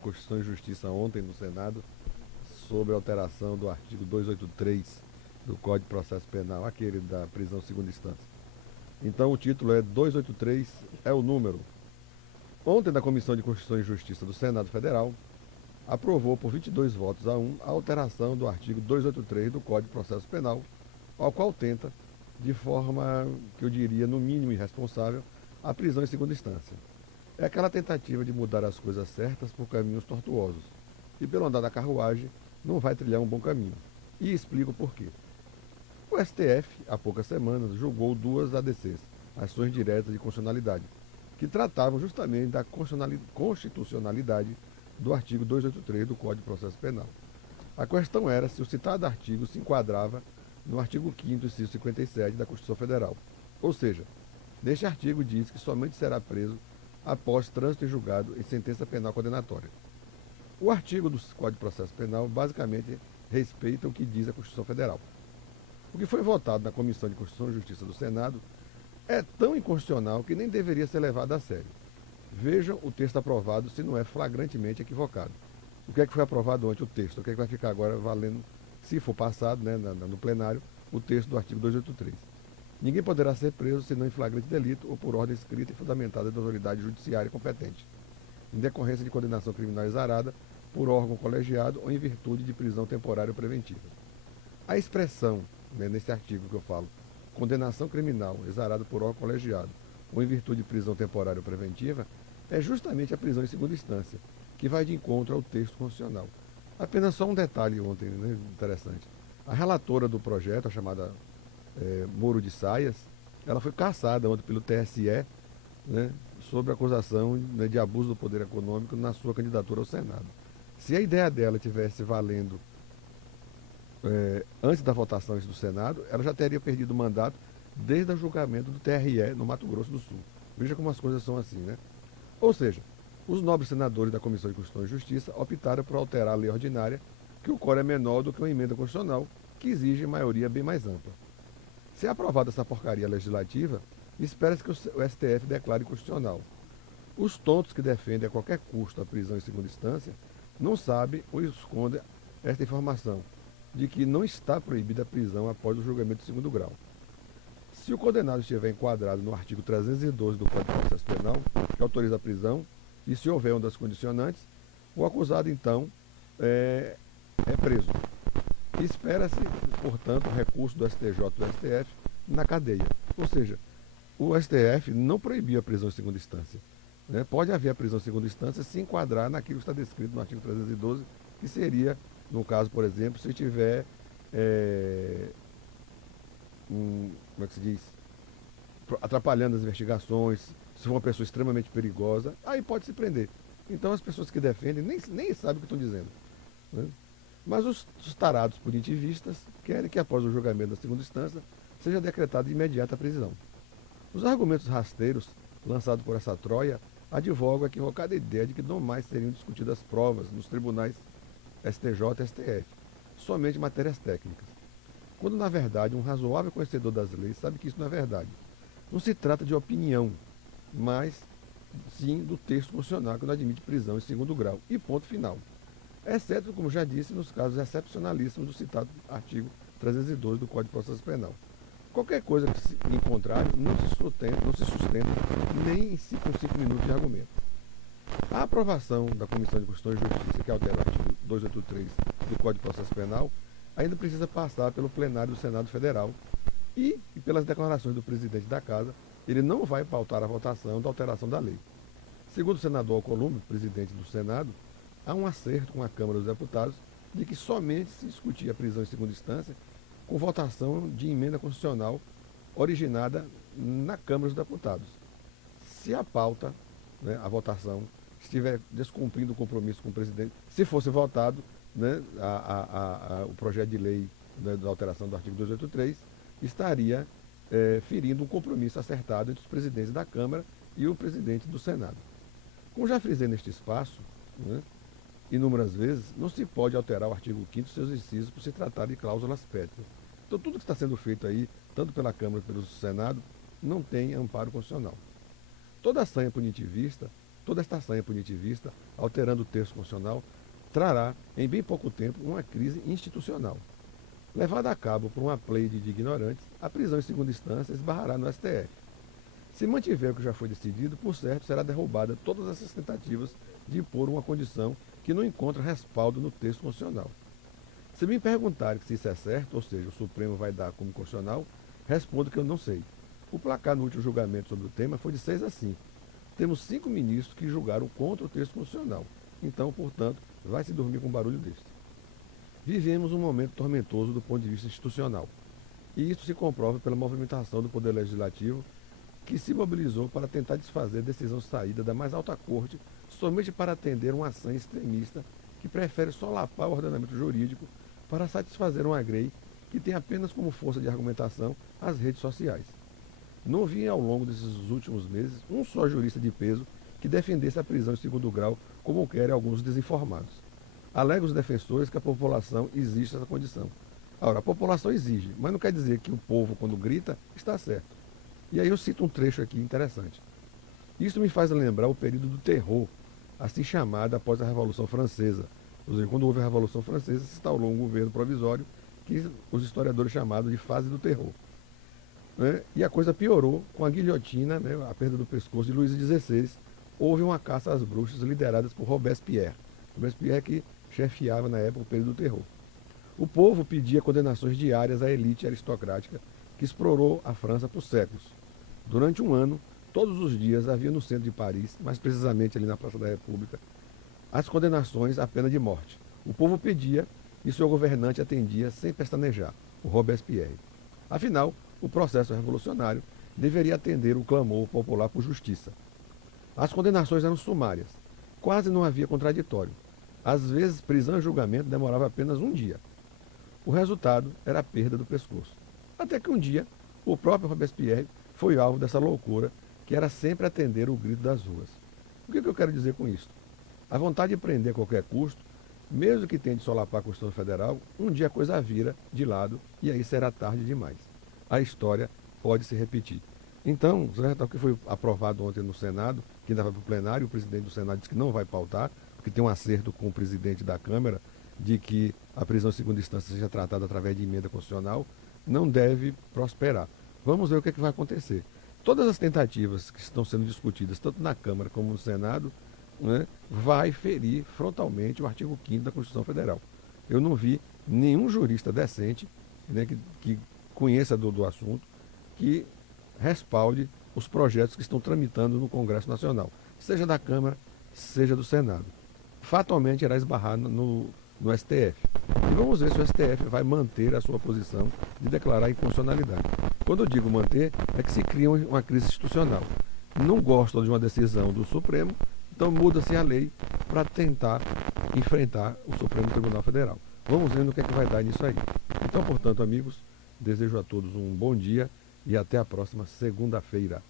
Constituição e Justiça ontem no Senado sobre a alteração do artigo 283 do Código de Processo Penal, aquele da prisão segunda instância. Então o título é 283 é o número. Ontem, da Comissão de Constituição e Justiça do Senado Federal, aprovou por 22 votos a 1 a alteração do artigo 283 do Código de Processo Penal, ao qual tenta, de forma que eu diria no mínimo irresponsável, a prisão em segunda instância. É aquela tentativa de mudar as coisas certas por caminhos tortuosos. E pelo andar da carruagem, não vai trilhar um bom caminho. E explico por quê. O STF, há poucas semanas, julgou duas ADCs, ações diretas de constitucionalidade, que tratavam justamente da constitucionalidade do artigo 283 do Código de Processo Penal. A questão era se o citado artigo se enquadrava no artigo 5º, inciso 57 da Constituição Federal. Ou seja, neste artigo diz que somente será preso após trânsito em julgado em sentença penal condenatória. O artigo do Código de Processo Penal basicamente respeita o que diz a Constituição Federal. O que foi votado na Comissão de Constituição e Justiça do Senado é tão inconstitucional que nem deveria ser levado a sério. Vejam o texto aprovado se não é flagrantemente equivocado. O que é que foi aprovado ontem? O texto. O que é que vai ficar agora valendo, se for passado no plenário, o texto do artigo 283. Ninguém poderá ser preso senão em flagrante delito ou por ordem escrita e fundamentada da autoridade judiciária competente, em decorrência de condenação criminal exarada por órgão colegiado ou em virtude de prisão temporária ou preventiva. A expressão, nesse artigo que eu falo, condenação criminal exarada por órgão colegiado ou em virtude de prisão temporária ou preventiva, é justamente a prisão em segunda instância, que vai de encontro ao texto constitucional. Apenas só um detalhe ontem, interessante. A relatora do projeto, a chamada Moro de Saias, ela foi cassada ontem pelo TSE, sobre acusação de abuso do poder econômico na sua candidatura ao Senado. Se a ideia dela tivesse valendo antes da votação do Senado, ela já teria perdido o mandato desde o julgamento do TRE no Mato Grosso do Sul. Veja como as coisas são assim, né? Ou seja, os nobres senadores da Comissão de Constituição e Justiça optaram por alterar a lei ordinária, que o quórum é menor do que uma emenda constitucional, que exige maioria bem mais ampla. Se é aprovada essa porcaria legislativa, espera-se que o STF declare constitucional. Os tontos que defendem a qualquer custo a prisão em segunda instância não sabem ou escondem esta informação, de que não está proibida a prisão após o julgamento de segundo grau. Se o condenado estiver enquadrado no artigo 312 do Código de Processo Penal, que autoriza a prisão, e se houver uma das condicionantes, o acusado, então, é preso. Espera-se, portanto, o recurso do STJ e do STF na cadeia. Ou seja, o STF não proibiu a prisão em segunda instância. Pode haver a prisão em segunda instância se enquadrar naquilo que está descrito no artigo 312, que seria, no caso, por exemplo, se tiver, como é que se diz, atrapalhando as investigações, se for uma pessoa extremamente perigosa, aí pode se prender. Então as pessoas que defendem nem sabem o que estão dizendo. Mas os tarados punitivistas querem que após o julgamento da segunda instância seja decretada de imediata prisão. Os argumentos rasteiros lançados por essa troia advogam a equivocada ideia de que não mais seriam discutidas provas nos tribunais STJ e STF, somente matérias técnicas. Quando, na verdade, um razoável conhecedor das leis sabe que isso não é verdade. Não se trata de opinião, mas sim do texto constitucional que não admite prisão em segundo grau. E ponto final. Exceto, como já disse, nos casos excepcionalíssimos do citado artigo 312 do Código de Processo Penal. Qualquer coisa que se encontrar não se sustenta nem em 5 minutos de argumento. A aprovação da Comissão de Constituição e Justiça, que altera o artigo 283 do Código de Processo Penal, ainda precisa passar pelo plenário do Senado Federal e pelas declarações do presidente da Casa, ele não vai pautar a votação da alteração da lei. Segundo o senador Alcolumbre, presidente do Senado, há um acerto com a Câmara dos Deputados de que somente se discutia a prisão em segunda instância com votação de emenda constitucional originada na Câmara dos Deputados. Se a pauta, a votação, estiver descumprindo o compromisso com o presidente, se fosse votado o projeto de lei da alteração do artigo 283, estaria ferindo um compromisso acertado entre os presidentes da Câmara e o presidente do Senado. Como já frisei neste espaço, inúmeras vezes, não se pode alterar o artigo 5º e seus incisos por se tratar de cláusulas pétreas. Então, tudo que está sendo feito aí, tanto pela Câmara quanto pelo Senado, não tem amparo constitucional. Toda a sanha punitivista toda esta sanha punitivista, alterando o texto constitucional, trará, em bem pouco tempo, uma crise institucional. Levada a cabo por uma pleide de ignorantes, a prisão em segunda instância esbarrará no STF. Se mantiver o que já foi decidido, por certo, será derrubada todas essas tentativas de impor uma condição que não encontra respaldo no texto constitucional. Se me perguntarem se isso é certo, ou seja, o Supremo vai dar como constitucional, respondo que eu não sei. O placar no último julgamento sobre o tema foi de 6-5. Temos 5 ministros que julgaram contra o texto constitucional. Então, portanto, vai se dormir com um barulho deste. Vivemos um momento tormentoso do ponto de vista institucional. E isso se comprova pela movimentação do Poder Legislativo, que se mobilizou para tentar desfazer a decisão saída da mais alta corte somente para atender uma ação extremista que prefere solapar o ordenamento jurídico para satisfazer uma grei que tem apenas como força de argumentação as redes sociais. Não vi ao longo desses últimos meses um só jurista de peso que defendesse a prisão em segundo grau, como querem alguns desinformados. Alegam os defensores que a população exige essa condição. Ora, a população exige, mas não quer dizer que o povo, quando grita, está certo. E aí eu cito um trecho aqui interessante. Isso me faz lembrar o período do terror, assim chamado após a Revolução Francesa. Ou seja, quando houve a Revolução Francesa, se instalou um governo provisório que os historiadores chamaram de fase do terror. Né? E a coisa piorou com a guilhotina, né, a perda do pescoço de Luís XVI. Houve uma caça às bruxas lideradas por Robespierre. Robespierre que chefiava na época o período do terror. O povo pedia condenações diárias à elite aristocrática que explorou a França por séculos. Durante um ano, todos os dias havia no centro de Paris, mais precisamente ali na Praça da República, as condenações à pena de morte. O povo pedia e seu governante atendia sem pestanejar, o Robespierre. Afinal, o processo revolucionário deveria atender o clamor popular por justiça. As condenações eram sumárias, quase não havia contraditório. Às vezes, prisão e julgamento demorava apenas um dia. O resultado era a perda do pescoço. Até que um dia, o próprio Robespierre foi alvo dessa loucura, que era sempre atender o grito das ruas. O que eu quero dizer com isso? A vontade de prender a qualquer custo, mesmo que tente solapar a Constituição Federal, um dia a coisa vira de lado e aí será tarde demais. A história pode se repetir. Então, o que foi aprovado ontem no Senado, que ainda vai para o plenário, o presidente do Senado disse que não vai pautar, porque tem um acerto com o presidente da Câmara de que a prisão em segunda instância seja tratada através de emenda constitucional, não deve prosperar. Vamos ver o que vai acontecer. Todas as tentativas que estão sendo discutidas, tanto na Câmara como no Senado, né, vai ferir frontalmente o artigo 5º da Constituição Federal. Eu não vi nenhum jurista decente, né, que conheça do assunto, que respalde os projetos que estão tramitando no Congresso Nacional, seja da Câmara, seja do Senado. Fatalmente irá esbarrar no STF. E vamos ver se o STF vai manter a sua posição de declarar inconstitucionalidade. Quando eu digo manter, é que se cria uma crise institucional. Não gostam de uma decisão do Supremo, então muda-se a lei para tentar enfrentar o Supremo Tribunal Federal. Vamos ver no que vai dar nisso aí. Então, portanto, amigos, desejo a todos um bom dia e até a próxima segunda-feira.